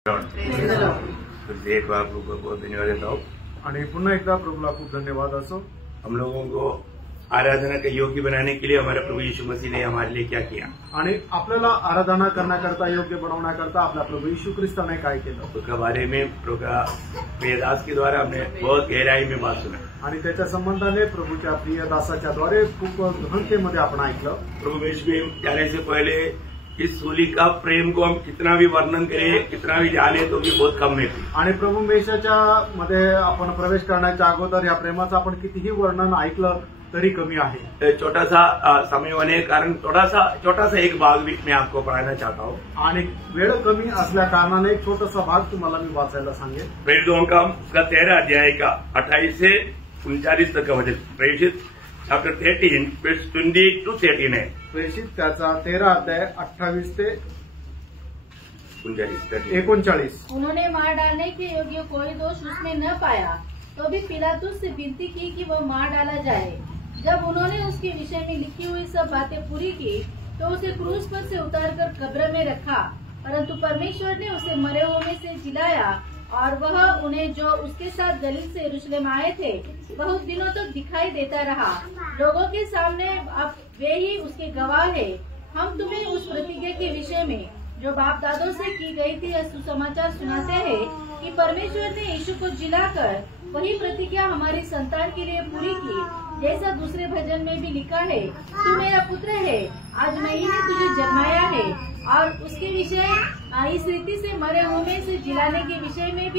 एक बार प्रभु को बहुत धन्यवाद देता हूँ। आणि पुन्हा एकदा प्रभूला खूप धन्यवाद असो। हम लोगों को आराधना के योग्य बनाने के लिए हमारे प्रभु यीशु मसीह ने हमारे लिए क्या किया, आणि आपल्याला आराधना करण्याकरता योग्य बनवण्याकरता आपला प्रभु यीशु ख्रिस्ताने काय केलं, उसके बारे में प्रभु का प्रिय दास के द्वारा हमने बहुत गहराई में बात सुना। आणि त्याच्या संबंधाने प्रभूच्या प्रिय दासाच्या द्वारे खूप गहनतेमध्ये आपण ऐकलं। प्रभु यीशु में जाने से पहले इस सूली का प्रेम को हम कितना भी वर्णन करें, कितना भी जाने तो भी बहुत कम है। आणि प्रभू मेषाच्या मध्ये आपण प्रवेश करण्याच्या अगोदर या प्रेमाचं आपण कितीही वर्णन ऐकलं तरी कमी आहे। छोटा सा समय होने के कारण छोटा सा एक भाग भी मैं आपको पढ़ाना चाहता हूँ। आणि वेळ कमी असल्या कारणाने एक छोटासा भाग तुम्हाला मी वाचायला सांगेन। प्रेरितों का उसका 13 अध्याय का 28 से 39 तक का वचन, प्रेषित चैप्टर 13 verse 28 to 39 है। प्रेषित त्याचा 13 अध्याय 28 ते 39। उन्होंने मार डालने के योग्य कोई दोष उसमें न पाया, तो भी पिलातुस से विनती की कि वह मार डाला जाए। जब उन्होंने उसके विषय में लिखी हुई सब बातें पूरी की, तो उसे क्रूस पर से उतारकर कब्र में रखा। परंतु परमेश्वर ने उसे मरे हुए में से जिलाया, और वह उन्हें जो उसके साथ गलील से यरूशलेम आए थे बहुत दिनों तक दिखाई देता रहा। लोगों के सामने अब वे ही उसके गवाह है। हम तुम्हें उस प्रतिज्ञा के विषय में जो बाप दादों से की गई थी यह सुसमाचार सुनाते हैं कि परमेश्वर ने यीशु को जिलाकर वही प्रतिज्ञा हमारी संतान के लिए पूरी की, जैसा दूसरे भजन में भी लिखा है, तू मेरा पुत्र है, आज मैं ही ने तुझे जन्माया है। और उसके विषय इस रीति से मरे हुए से जिलाने के विषय में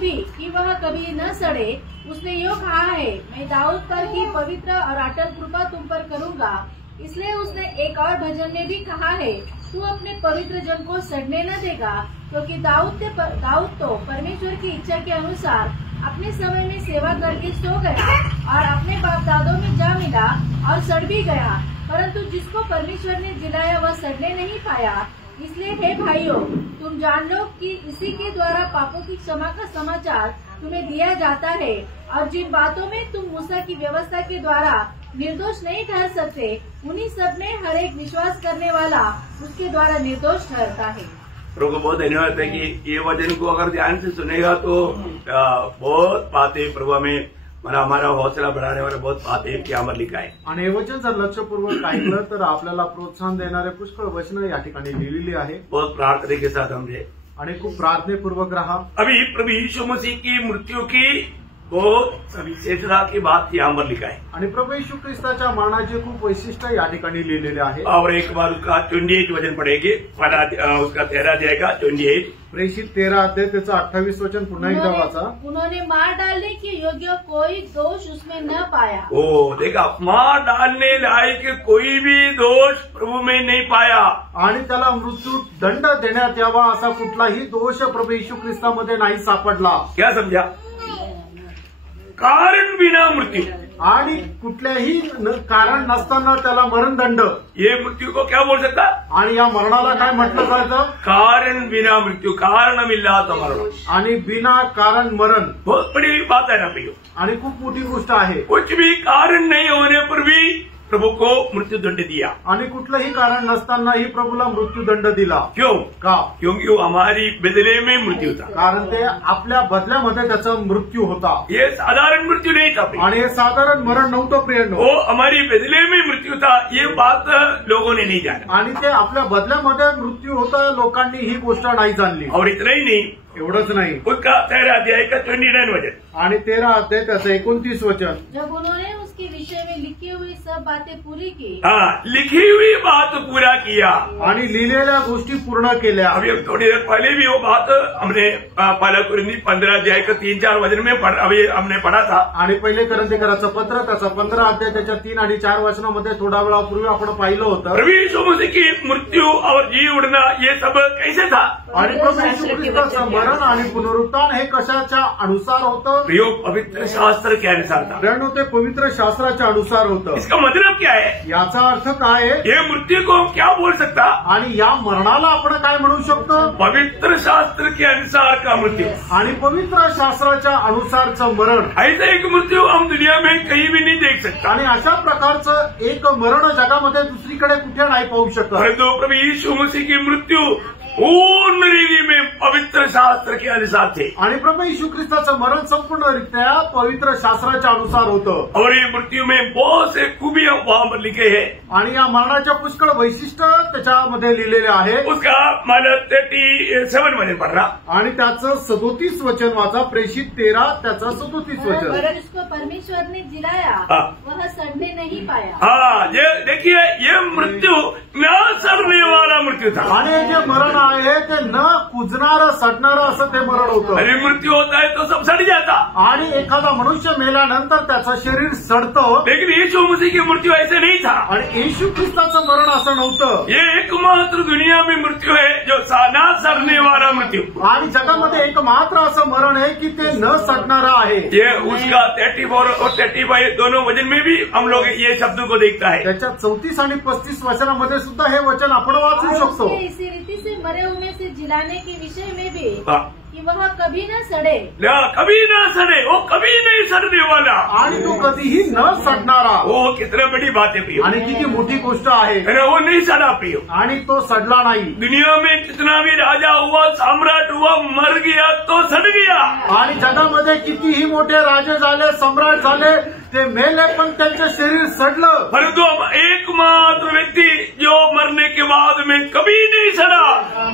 भी कि वह कभी न सड़े, उसने यो कहा है, मैं दाऊद पर की पवित्र और अटल कृपा तुम पर करूंगा। इसलिए उसने एक और भजन में भी कहा है, तू अपने पवित्र जन को सड़ने न देगा, क्योंकि दाऊद तो परमेश्वर की इच्छा के अनुसार अपने समय में सेवा करके सो गया और अपने बाप दादों में जा मिला और सड़ भी गया। परंतु जिसको परमेश्वर ने जिलाया वह सड़ने नहीं पाया। इसलिए हे भाइयों, तुम जान लो कि इसी के द्वारा पापों की क्षमा का समाचार तुम्हें दिया जाता है, और जिन बातों में तुम मूसा की व्यवस्था के द्वारा निर्दोष नहीं ठहर सकते, उन्हीं सब में हर एक विश्वास करने वाला उसके द्वारा निर्दोष ठहरता है। प्रभु को बहुत धन्यवाद है कि ये वचन को अगर ध्यान से सुनेगा तो बहुत बातें प्रभु हमें हमारा हौसला बढ़ाने वाला बहुत बातें की आमर लिखा है। आणि हे वचन जर लक्षपूर्वक ऐकलं तर आपल्याला प्रोत्साहन देणारे पुष्कळ वचनं या ठिकाणी लिहिलेली आहे। बहुत प्रार्थना के साथ हमने आणि खूप प्रार्थनेपूर्वक राहा। अभी प्रभु यीशु मसीह की मृत्यु की बहुत विशेषता की बात यहाँ पर लिखा है, आणि प्रभू यीशु ख्रिस्ताच्या मरणाचे खूप वैशिष्ट्य या ठिकाणी लिहिलेले आहे। और एक बार उसका 28 वचन पढ़ेंगे, उसका 13 अध्याय का 28, प्रेषित 13 अध्याय त्याचा 28 वचन पुन्हा एकदा वाचा। उन्होंने मार डालने के योग्य कोई दोष उसमें न पाया। ओ देखा, मार डालने लायक कोई भी दोष प्रभु में नहीं पाया, आणि त्याला मृत्यू दंड देण्यात यावा असा कुठलाही दोष प्रभू यीशु ख्रिस्तामध्ये नाही सापडला। क्या समझा? कारण बिना मृत्यू, आणि कुठल्याही कारण नसताना त्याला मरणदंड। ये मृत्यू को क्या बोल सकता? आणि या मरणाला काय म्हटलं जातं? कारण बिना मृत्यू, कारणमिल्लात मरण। आणि बिना कारण मरण बहुत बड़ी बात है ना भैया, आणि खूप मोठी गोष्ट आहे। कुछ भी कारण नहीं होने पर भी प्रभु को मृत्यु दंड दिया, आणि कुठलंही कारण नसतानाही प्रभूला मृत्यूदंड दिला। क्यों? का? क्योंकि वो हमारी बदले में मृत्यू था, कारण ते आपल्या बदल्यामध्ये त्याचा मृत्यू होता। ये साधारण मृत्यू नहीं था आणि हे साधारण मरण नव्हतं प्रियनो, वो हमारी बदले में मृत्यू था। ये बात लोगों ने नहीं जाना, आणि ते आपल्या बदल्यामध्ये मृत्यू होता, लोकांनी ही गोष्ट नाही जाणली। और इतना ही नहीं, एवढंच नाही, उसका 13 अध्याय का 29 वचन आणि 13 अध्याय त्याचं 29 वचन, जब उन्होंने उसके विषय में लिखी हुई सब बातें पूरी की, हाँ, लिखी हुई बात पूरा किया आणि लिहिलेल्या गोष्टी पूर्ण केल्या। अभी थोड़ी देर पहले भी वो बात हमने पहला कुरिन्थी 15 अध्याय का 3-4 वचन में अभी हमने पढ़ा था। आणि पहिले करंथीकराचं पत्र त्याचा 15 अध्याय त्याच्या 3 आणि 4 वचनामध्ये थोडा वेळापूर्वी आपण पाहिलं होतं। प्रभु यीशु मसीह की मृत्यू और जी उठना ये सब कैसे था? आणि प्रभू यीशु ख्रिस्ताचं मरण आणि पुनरुत्थान हे कशाच्या अनुसार होतं? पवित्र शास्त्र के अनुसार था। प्रियनो, ते पवित्र शास्त्राच्या अनुसार होतं। इसका मतलब क्या है? याचा अर्थ काय आहे? ये मृत्यू को हम क्या बोल सकता? आणि या मरणाला आपण काय म्हणू शकतो? पवित्र शास्त्र के अनुसार का मृत्यू, आणि पवित्र शास्त्राच्या अनुसारचं मरण। ऐसा एक मृत्यू हम दुनिया में कहीं भी नहीं देख सकता, आणि अशा प्रकारचं एक मरण जगामध्ये दुसरीकडे कुठे नाही पाहू शकत। परंतु प्रभु यीशु मसीह की मृत्यू पूर्ण रीति में पवित्र शास्त्र के अनुसार थे। आणि प्रभू येशू ख्रिस्ताचं मरण संपूर्णरित्या पवित्र शास्त्राच्या अनुसार होतं। और ये मृत्यु में बहुत से खूबियां वहां पर लिखे हैं। आणि या मरणाच्या पुष्कळ वैशिष्ट्य त्याच्यामध्ये लिहिलेले आहे। उसका मला 37 मध्ये पढ़ आणि त्याचं 37 वचन वाचा, प्रेषित 13 त्याचं 37 वचन। वरन उसको परमेश्वर ने जिलाया, वह सड़ने नहीं पाया। हाँ, ये देखिए, ये मृत्यु न सड़ने वाला मृत्यु था। आणि जे मरण आहे ते न कुजणारं सडणारं असं ते मरण होतं। अरे मृत्यु होता है तो सब सड़ जाता, आणि एखादा मनुष्य मेल्यानंतर त्याचं शरीर सडतं। लेकिन यीशु मसीह की मृत्यु ऐसे नहीं था। आणि येशू ख्रिस्ताचं मरण असं नव्हतं। ये एकमात्र दुनिया में मृत्यु है जो न सड़ने वाला मृत्यु। आणि जगामध्ये एकमात्र असं मरण आहे की ते न सडणारं आहे। ये उसका 34 और 35 दोनों वचन में भी हम लोग ये शब्द को देखता है। त्याच्या 34 आणि 35 वचनामध्ये सुद्धा हे वचन आपण वाचू शकतो। इसी रीति से मरे हुए से जिलाने के विषय में भी हाँ। कि वह कभी न सड़े, कभी ना सड़े, वो कभी नहीं सड़ने वाला, आणि तो कधीही न सडणारा। वो कितना बड़ी बात है प्रियो, आणि किती मोठी गोष्ट आहे। अरे वो नहीं सड़ा प्रियो। आणि तो सडला नाही। दुनिया में कितना भी राजा हुआ, सम्राट हुआ, मर गया तो सड़ गया। आणि जगामध्ये कितीही मोठे राजे झाले, सम्राट झाले, ते मेले पण त्यांचं शरीर सडलं। परंतु एकमात्र व्यक्ति जो मरने के बाद में कभी नहीं सड़ा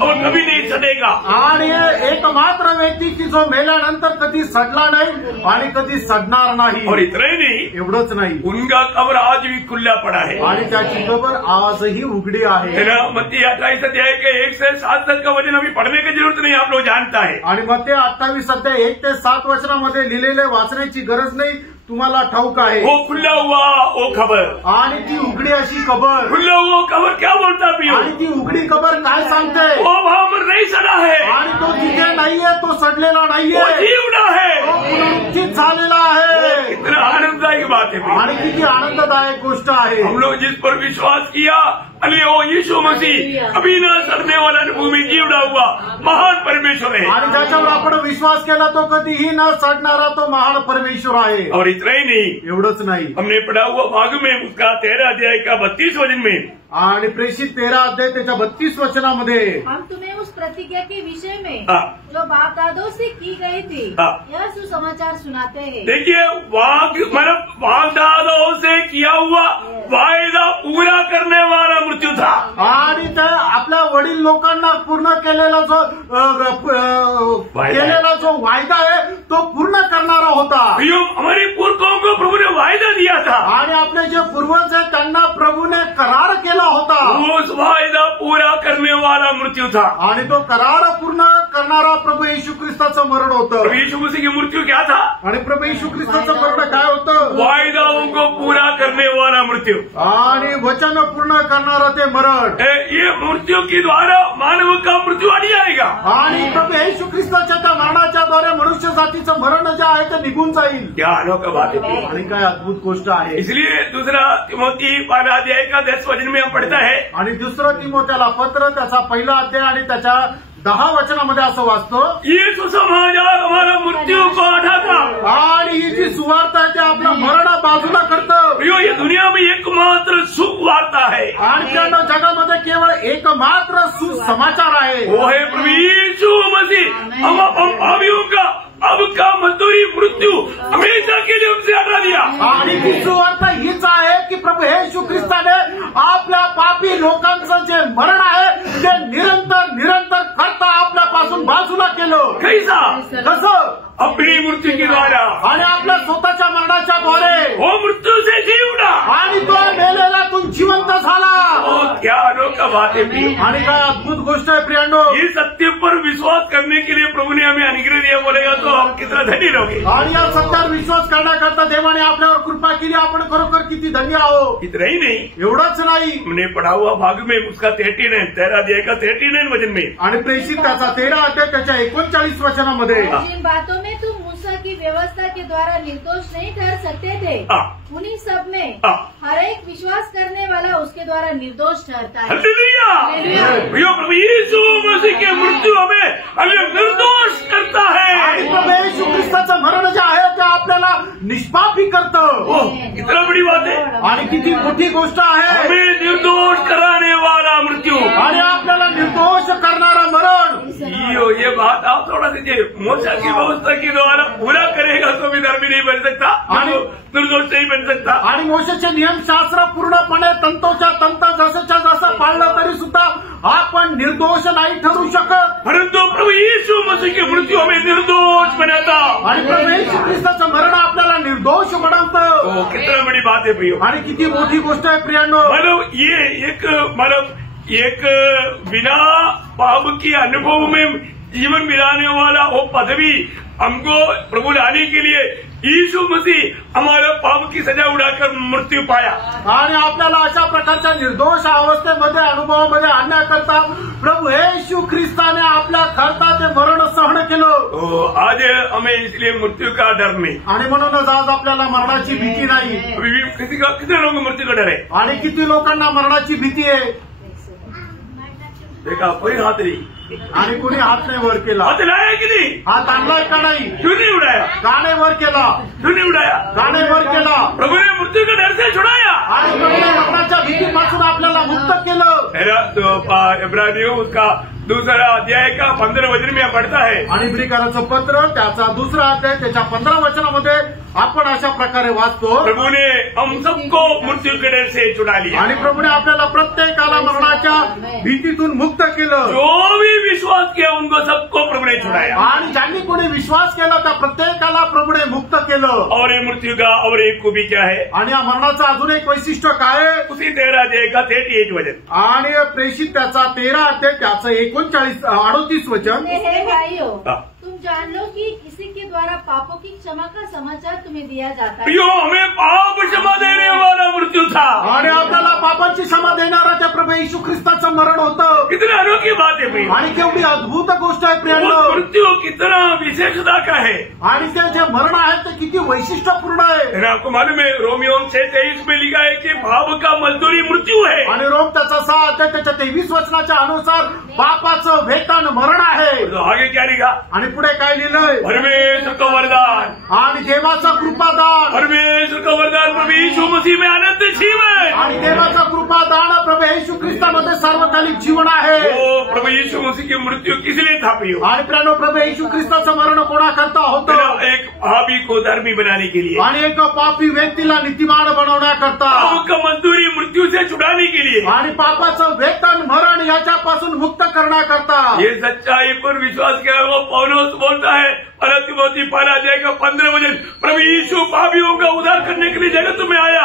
और कभी नहीं सड़ेगा। आणि एकमात्र व्यक्ती की जो मेल्यानंतर कधी सडला नाही आणि कधी सडणार नाही। और इतना ही नहीं, एवढंच नाही, उनका कब्र आज भी खुला पड़ा है। आणि त्याची कबर आजही उघडी आहे। मत्ती 28 अध्याय के 1 से 7 तक का वचन अभी पढ़ने की जरूरत नहीं, आप लोग जानता है। आणि मग ते 28 अध्याय 1 ते 7 वचनामध्ये लिहिलेले वाचण्याची गरज नाही, तुम्हाला ठाऊक आहे। वो खुला हुआ वो खबर, आणि ती उघडी अशी कबर। खुला हुआ खबर क्या बोलता पियो? आणि ती उघडी कबर काय सांगते? वो वहां पर नहीं सड़ा है, आणि तो तिथे नाहीये, तो सडलेला नाहीये, वो जीवड़ा है, तो पुनरुत्थित झालेला आहे। कितना आनंददायक बात है प्रियो। आणि किती आनंददायक गोष्ट आहे। हम लोग जिस पर विश्वास किया, अरे ओ यीशु मसीह कभी न सड़ने वाला भूमि जीवड़ा हुआ महान परमेश्वर है। आणि ज्याच्यावर आपण विश्वास केला तो कधीही न सडणारा तो महान परमेश्वर आहे। और इतना ही नहीं, एवढंच नाही, हमने पढ़ा हुआ भाग में उसका 13 अध्याय का 32 वचन में, आणि प्रेषित 13 अध्याय त्याच्या 32 वचनामध्ये हम तुम्हें उस प्रतिज्ञा के विषय में हाँ। जो बाप दादों से की गई थी हाँ। यह सुसमाचार सुनाते हैं। देखिए, वाग्दानों से किया हुआ वायदा पूरा करने वाला मृत्यु था। आणि त्या आपल्या वडील लोकांना पूर्ण केलेला जो वायदा आहे तो पूर्ण करणारा होता। हमारे पुरखों को प्रभु ने वायदा दिया था, आणि आपले जे पूर्वज आहेत त्यांना प्रभूने करार केला होता। उस वायदा पूरा करने वाला मृत्यु था। आणि तो करार पूर्ण करणारा प्रभु येशू ख्रिस्ताचं मरण होतं। यीशु मसीह की मृत्यू क्या था? आणि प्रभू येशू ख्रिस्ताचं मरण काय होतं? वायदाओं को पूरा करने वाला मृत्यू, आणि वचन पूर्ण करणारा ते मरण। ये मृत्यू के द्वारा मानव का मृत्यू आ जाएगा। आणि प्रभू येशू ख्रिस्ताच्या त्या मरणाच्या द्वारे मनुष्य जातीचं मरण जे आहे ते निघून जाईल। क्या अनोखा बात है, आणि काय अद्भुत गोष्ट आहे। इसलिए दूसरा तिमोथी 12 अध्याय का 10 वचन में हम पढ़ता है, आणि दुसरं तिमोथेला पत्र त्याचा 1 अध्याय आणि त्याच्या 10 वचनामध्ये असं वाचतो, ये सुसमाचार हमारा मृत्यू को हटाता। आणि ही जी सुवार्ता आहे ते आपलं मरण बाजूला करतं। प्रियो, ये दुनिया में एकमात्र सुवार्ता है, आणि त्यानं जगामध्ये केवळ एकमात्र सुसमाचार आहे, वो है प्रभु यीशु मसीह। हम पापियों का अब का मजदूरी मृत्यू हमेशा के लिए हमसे हटा दिया। आणि ती सुवार्ता हीच आहे की प्रभू येशू ख्रिस्ताने आपल्या पापी लोकांचं जे मरण आहे ते निरंतर करता आपल्यापासून बाजूला केलं। कैसा? कसं? अपनी मृत्यू के द्वारा, आणि आपल्या स्वतःच्या मरणाच्या द्वारे वो मृत्यू से जी उठा, आणि तो मेलेला तू जिवंत झाला। क्या अनोखा बात है प्रियो। आणि काय अद्भुत गोष्ट आहे प्रियांनो। ये सत्य पर विश्वास करने के लिए प्रभु ने हमें अनुग्रह दिया, बोलेगा तो हम कितना धनी रहोगे। आणि या सत्यावर विश्वास करण्याकरता देवाने आपल्यावर कृपा केली, आपण खरोखर किती धन्य आहोत। इतना ही नहीं, एवढंच नाही, हमने पढ़ा हुआ भाग में उसका 13 अध्याय का 39 वचन में, आणि प्रेषित त्याचा 13 अध्याय त्याच्या 39 वचनामध्ये, जिन बातों में तुम मूसा की व्यवस्था के द्वारा निर्दोष नहीं ठहर सकते थे उन्हीं सब में हर एक विश्वास करने वाला उसके द्वारा निर्दोष ठहरता है। हालेलुया। प्रभु यीशु मसीह की मृत्यू हमें निर्दोष करता है। आणि प्रभू येशू ख्रिस्ताचं मरण जे आहे ते आपल्याला निष्पापी करतं। इतना बड़ी बात है, आणि किती मोठी गोष्ट आहे। हमें निर्दोष कराने वाला मृत्यू, आणि आपल्याला निर्दोष करणारा प्रियो, ये बात आप थोड़ा सी मोशा की व्यवस्था के द्वारा पूरा करेगा तो भी धर्मी नहीं बन सकता, निर्दोष नहीं बन सकता। आणि मोशेचे नियमशास्त्र पूर्णपणे तंतोच्या तंत जसंच्या जसं पाळलं तरी सुद्धा आपण निर्दोष नाही ठरू शकत। परंतु प्रभु यीशु मसीह की मृत्यू हमें निर्दोष बनाता, आणि प्रभू येशू ख्रिस्ताचं मरण आपल्याला निर्दोष बनवतं। कितना बड़ी बात है प्रियो, आणि किती मोठी गोष्ट आहे प्रियांनो। मतलब ये एक बिना पाप की अनुभव में जीवन मिलाने वाला वो पदवी हमको प्रभु लाने के लिए यीशु मसीह हमारे पाप की सजा उड़ाकर मृत्यू पाया। आणि आपल्याला अशा प्रकारच्या निर्दोष अवस्थेमध्ये अनुभवामध्ये आणण्याकरता प्रभु येशू ख्रिस्ताने आपल्या करता ते मरण सहन केलं। आज हमें इसलिए मृत्यू का डर नहीं, आणि म्हणूनच आज आपल्याला मरणाची भीती नाही। कितने लोगों को मृत्यू का डर है? आणि किती लोकांना मरणाची भीती आहे? देखा कोई हाथ नहीं, आणि कुणी हात नाही वर केला। हाथ लाया कि नहीं? हात आणलाय का नाही? क्यों नहीं उड़ाया? गाणे वर केला, क्यों नहीं उड़ाया? गाणे वर केला। प्रभु ने मृत्यू के डर से छुड़ाया आणि प्रभूने मरणाच्या भीतीपासून आपल्याला मुक्त केलं। मेरा इब्रानियों उसका दूसरा अध्याय का 15 वचन में पढ़ता है, आणि इब्रिकराचं पत्र त्याचा दुसरा अध्याय त्याच्या 15 वचनामध्ये आपण अशा प्रकारे वाचतो, प्रभु ने हम सबको मृत्यू के डर से छुड़ा लिया। आणि प्रभूने आपल्याला प्रत्येकाला मरणाच्या भीतीतून मुक्त केलं। जो भी विश्वास किया उनको सबको प्रभु ने छुड़ाया, आणि ज्यांनी कोणी विश्वास केला त्या प्रत्येकाला प्रभूने मुक्त केलं। और ये मृत्यू का और एक खूबी क्या है? आणि या मरणाचं अजून एक वैशिष्ट्य काय आहे? उसी 13 अध्याय का 38 वचन, आणि प्रेषित त्याचा 13 अध्याय त्याचं 38 वचन। हे भाइयों, हाँ। तुम जान लो कि इसी के द्वारा पापों की क्षमा का समाचार तुम्हें दिया जाता है। प्रियो, हमें पाप क्षमा देने वाला मृत्यू था, आणि आपल्याला पापाची क्षमा देणारा त्या प्रभू येशू ख्रिस्ताचं मरण होतं। कितनी अनोखी बात है प्रियो, आणि केवढी अद्भुत गोष्ट आहे वो प्रियांनो। मृत्यू कितना विशेषता का है, आणि ते जे मरण आहे ते किती वैशिष्ट्यपूर्ण आहे। है ना? आपको मालूम है रोमियो 6:23 में लिखा है कि पाप का मजदूरी मृत्यू है, आणि रोम त्याचा 6 अध्याय त्याच्या 23 वचनाच्या अनुसार पापाचं वेतन मरण आहे। तो आगे क्या लिखा? आणि पुढे काय लिहिलंय? परमेश्वर का वरदान, आणि देवाचा कृपादान, परमेश्वर का वरदान प्रभु यीशु मसीह में अनंत जीवन, आणि देवाचा कृपादान प्रभू येशू ख्रिस्तामध्ये सार्वकालिक जीवन आहे। वो प्रभु यीशु मसीह की मृत्यू किस लिए था प्रियो? आणि प्रियांनो, प्रभू येशू ख्रिस्ताचं मरण कोणाकरता होतं? एक पापी को धर्मी बनाने के लिए, आणि एक पापी व्यक्तीला नीतिमान बनवण्याकरता, पाप का मजदूरी मृत्यू से छुड़ाने के लिए, आणि पापाचं वेतन मरण याच्यापासून मुक्त करण्याकरता। ये सच्चाई पर विश्वास किया वो पौलुस बोलता है तिमोथी 1 अध्याय का 15 वचन, प्रभु यीशु पापियों का उद्धार करने के लिए जगत में आया।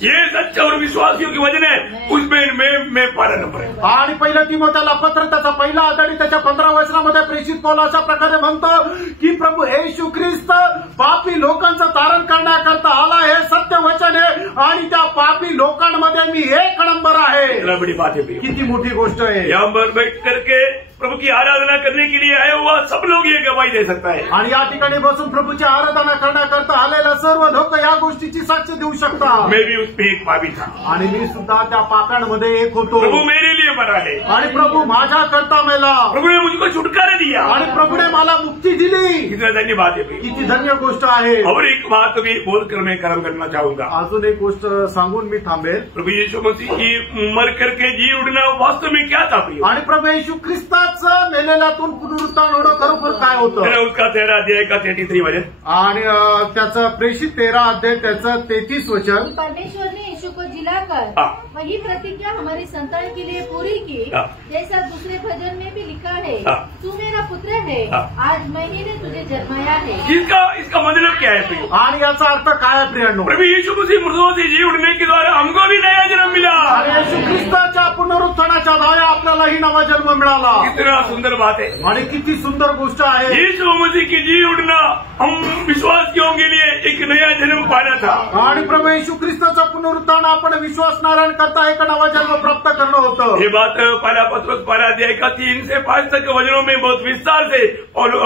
ये सच्चा और विश्वासियों की वचन है, उसमें मैं 12 नंबर है। आणि 1 तिमोथेला पत्र त्याचा 1 अध्याय त्याच्या 15 वचनामध्ये प्रेषित पौल अशा प्रकारे म्हणतो की प्रभू येशू ख्रिस्त पापी लोकांचं तारण करण्याकरता आला, हे सत्य वचन आहे, आणि त्या पापी लोकांमध्ये मी 1 नंबर आहे। इतना बड़ी बात है, किती मोठी गोष्ट आहे। यहाँ पर बैठ करके प्रभु की आराधना करने के लिए आया हुआ सब लोग ये गवाही दे सकता है, आणि या ठिकाणी बसून प्रभूची आराधना करण्याकरता आलेला सर्व लोक या गोष्टीची साक्ष देऊ शकतात। मैं भी उसमें एक पापी था, आणि मी सुद्धा त्या पाप्यांमध्ये एक होतो। प्रभु मेरे लिए मरा है, आणि प्रभू माझ्या करता मेला, प्रभु ने मुझको छुटकारा दिया, आणि प्रभूने मला मुक्ती दिली। कितना धन्यवाद है। किती धन्य गोष्ट आहे। और एक बात भी बोलकर मैं कर्म करना चाहूंगा, अजून एक गोष्ट सांगून मी थांबेल। प्रभु यीशु मसीह की मर करके जी उठना वास्तव में क्या था प्रिय? आणि प्रभू येशू ख्रिस्ताचं मेलेल्यातून पुनरुत्थान होणं खरोखर काय होतं? उसका 13 अध्याय का 33 वचन, आणि त्याचं प्रेषित 13 अध्याय त्याचं 33 वचन। परमेश्वर ने यीशु को जिलाकर वही प्रतिज्ञा हमारी संतान के लिए पूरी की, जैसा दूसरे भजन में भी लिखा है, तू मेरा पुत्र है, आज मैंने तुझे जन्माया है। इसका मतलब क्या है प्रिय? आणि याचा अर्थ काय आहे प्रियांनो? प्रभु यीशु मसीह मृतों से जी उठने के द्वारा हमको भी नया जन्म मिला। आणि येशू ख्रिस्ताच्या पुनरुत्थानाच्या द्वारे आपल्यालाही नवा जन्म मिळाला। कितना सुंदर बात है, आणि किती सुंदर गोष्ट आहे। यीशु मसीह की जी उठना हम विश्वासियों के लिए एक नया जन्म पाना था, आणि प्रभू येशू ख्रिस्ताचं पुनरुत्थान आपण विश्वासणाऱ्यां करता एक नवा जन्म प्राप्त करणं होतं। ये बात पहला पत्रोस 1 अध्याय का 3 से 5 तक वचनों में बहुत विस्तार से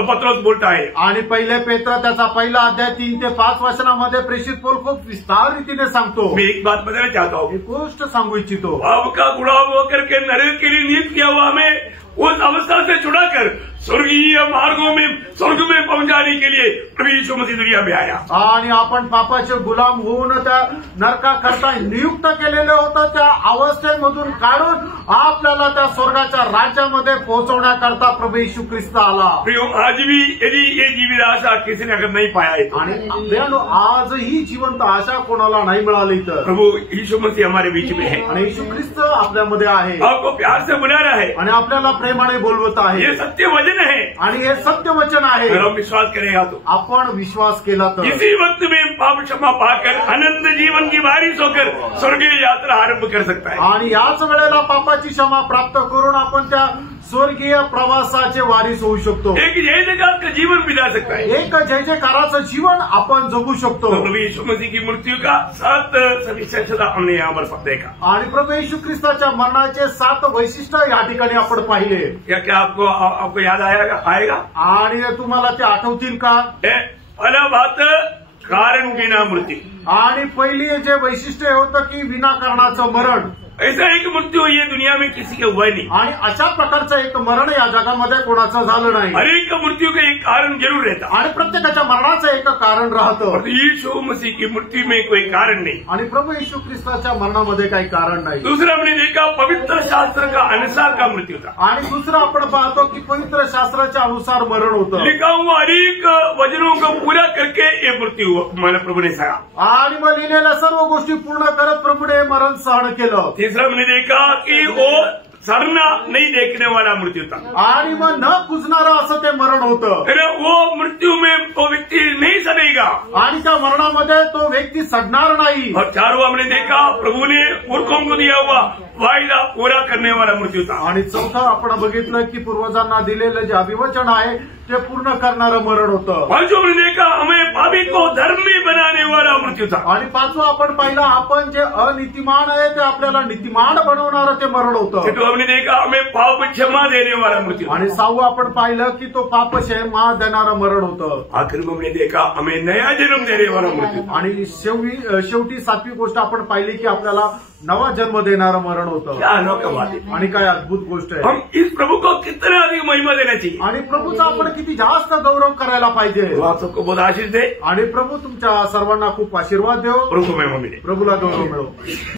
पत्रोस बोलता है। आणि 1 पेत्र त्याचा 1 अध्याय 3 ते 5 वचनामध्ये प्रेषित पौल खूप विस्तार रीतीने सांगतो। मैं एक बात बताना चाहता हूँ, एक गोष्ट सांगू इच्छितो। पाप का गुलाम होकर के नरक के लिए नियुक्त किया हुआ हमें उस अवस्था से छुड़ाकर स्वर्गीय मार्गों में स्वर्ग में पहुंचाने के लिए प्रभु यीशु मसीह दुनिया में आया। आणि आपण पापाचे गुलाम होऊन त्या नरकाकरता नियुक्त केलेलं होतं, त्या अवस्थेमधून काढून आपल्याला त्या स्वर्गाच्या राज्यामध्ये पोहोचवण्याकरता प्रभू येशू ख्रिस्त आला। प्रियो, आज भी यदि ये जीवित आशा किसी ने अगर नहीं पाया है आणि प्रियानो, आजही जिवंत आशा कोणाला नाही मिळाली तर प्रभु यीशु मसीह हमारे बीच में है, आणि येशू ख्रिस्त आपल्यामध्ये आहे, आपको प्यार से बुला रहा है, आणि आपल्याला प्रेमाने बोलवत आहे, ये सत्य वचन है। आणि हे सत्य वचन आहे। अगर हम विश्वास करेगा तो आपण विश्वास केला तर इसी वक्त में पाप क्षमा पाकर अनंत जीवन की बारिश होकर स्वर्गीय यात्रा आरंभ कर सकता है। आणि याच वेळेला पापाची क्षमा प्राप्त करून आपण त्या स्वर्गीय प्रवासाचे वारीस होऊ शकतो, एक जय जयकार का जीवन बिता सकता है, एक जय जयकाराचं जीवन आपण जगू शकतो। प्रभु यीशु मसीह की मृत्यु का 7 सविशेषता हमने यहाँ पर देखा, आणि प्रभू येशू ख्रिस्ताच्या मरणाचे 7 वैशिष्ट्य या ठिकाणी आपण पाहिले। क्या आपको याद आएगा? आणि तुम्हाला ते आठवतील का? पहिला बात, कारण बिना मृत्यू। आणि पहिली जे वैशिष्ट्य होतं की विनाकारणाचं मरण। ऐसा एक मृत्यू ये दुनिया में किसी के हुआ नहीं, आणि अशा प्रकारचं एक मरण या जगामध्ये कोणाचं झालं नाही। हर एक मृत्यू का एक कारण जरूर रहता, आणि प्रत्येकाच्या मरणाचं एक कारण राहतं, और यीशु मसीह की मृत्यु में कोई कारण नहीं। आणि प्रभू येशू ख्रिस्ताच्या मरणामध्ये काही कारण नाही। दूसरा हमने देखा, पवित्र शास्त्र का अनुसार का मृत्यू था। आणि दुसरं आपण पाहतो की पवित्र शास्त्राच्या अनुसार मरण होतं। लिखा हुआ अनेक वचनों को पूरा करके ये मृत्यु मैंने प्रभु ने सहा, आणि मग लिहिलेल्या सर्व गोष्टी पूर्ण करत प्रभूने मरण सहन केलं। तीसरा हमने देखा कि वो सड़ना नहीं देखने वाला मृत्यू था, आणि मग न कुजणारं असं ते मरण होतं। अरे वो मृत्यु में वो व्यक्ति नहीं सड़ेगा, आणि त्या मरणामध्ये तो व्यक्ती सडणार नाही। और चारों हमने देखा, प्रभु ने मूर्खों को दिया हुआ वायदा पूरा करने वाला मृत्यु था। आणि चौथं आपण बघितलं की पूर्वजांना दिलेलं जे अभिवचन आहे ते पूर्ण करणारं मरण होतं। पांचों हमने देखा, हमें पापी को धर्मी बनाने वाला मृत्यू था। आणि पाचवं आपण पाहिलं, आपण जे अनीतिमान आहे ते आपल्याला नीतिमान बनवणारं ते मरण होतं। छठवां हमने देखा, हमें पाप क्षमा देने वाला मृत्यू था। आणि सहावं आपण पाहिलं की तो पाप क्षमा देणारं मरण होतं। आखिर में हमने देखा, हमें नया जन्म देने वाला मृत्यू था। आणि शेवटी 7वी गोष्ट आपण पाहिली की आपल्याला नवा जन्म देणारं मरण होतं। क्या अनोखा बात है, आणि काय अद्भुत गोष्ट आहे। हम इस प्रभु को कितना अधिक महिमा देना चाहिए, आणि प्रभूचा आपण किती जास्त गौरव करायला पाहिजे। तो आप सबको बहुत आशीष दे, आणि प्रभू तुमच्या सर्वांना खूप आशीर्वाद देव, प्रभु को महिमा मिले। प्रभूला गौरव मिळो।